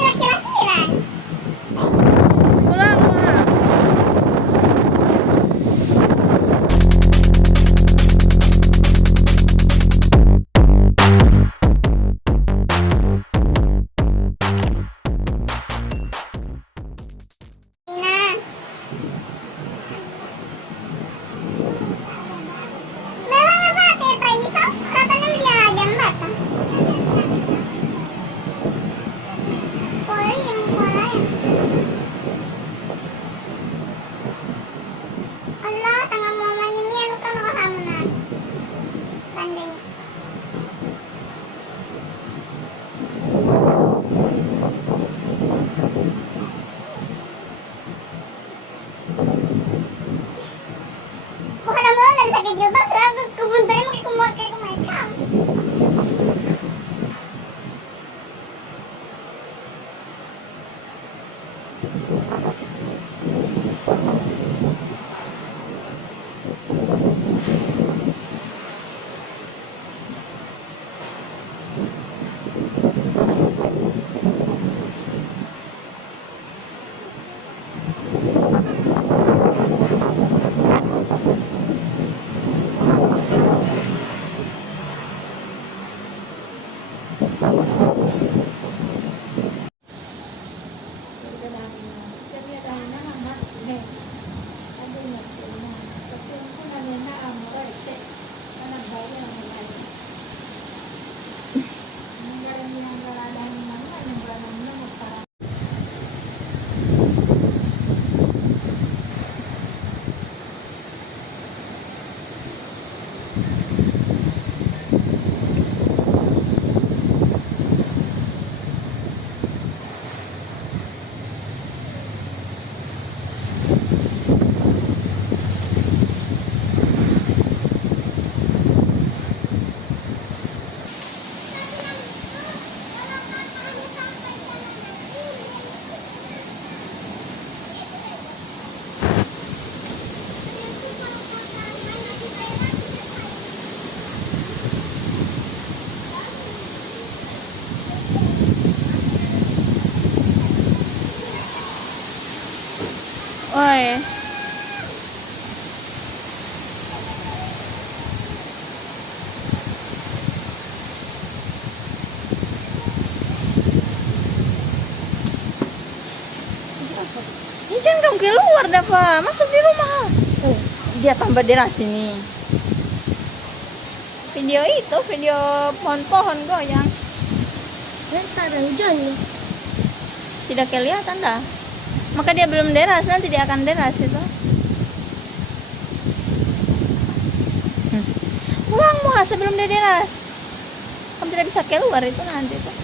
laki-laki lah. Pulang, Ma. Oi. Ini jangan kamu keluar, Dava. Masuk di rumah. Dia tambah deras ini. Video itu, video pohon-pohon goyang. Tak ada hujan nih. Tidak kelihatan dah. Maka dia belum deras, nanti dia akan deras itu. Pulang Muha sebelum dia deras. Kamu tidak bisa keluar itu nanti tuh.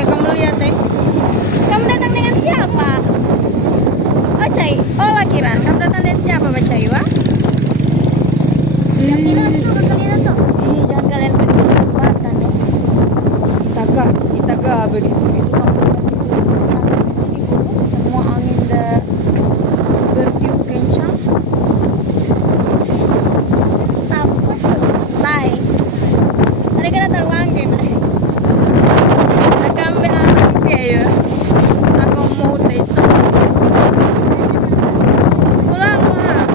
Kamu lihat deh. Kamu datang dengan siapa? Bacai. Oh, lakiran. Kamu datang dengan siapa, Bacai? Wah? Jangan kalian berkeliatan ya. Itaga begitu. Semua angin dah bertiup kencang. Apa sih? Tai. Mereka datang angin. Ya, aku mau tes. Pulang mah.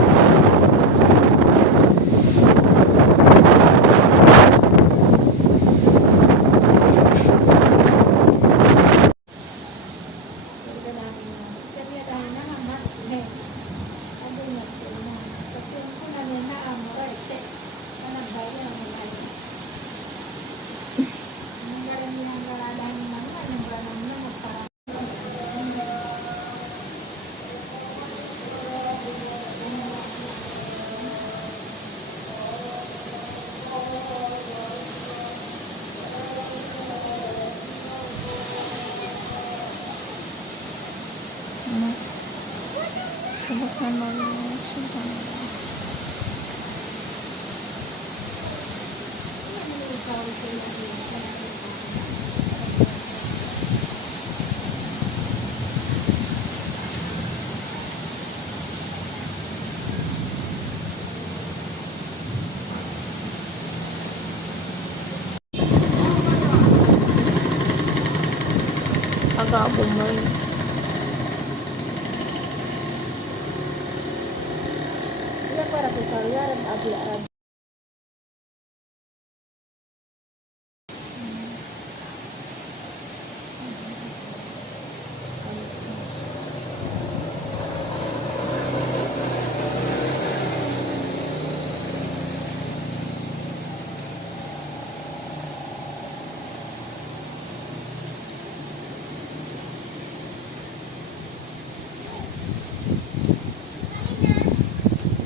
Agak bumbu. Iya, para pesaria Arab.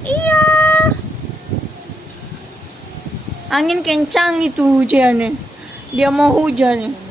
Iya. Angin kencang itu hujannya. Dia mau hujan.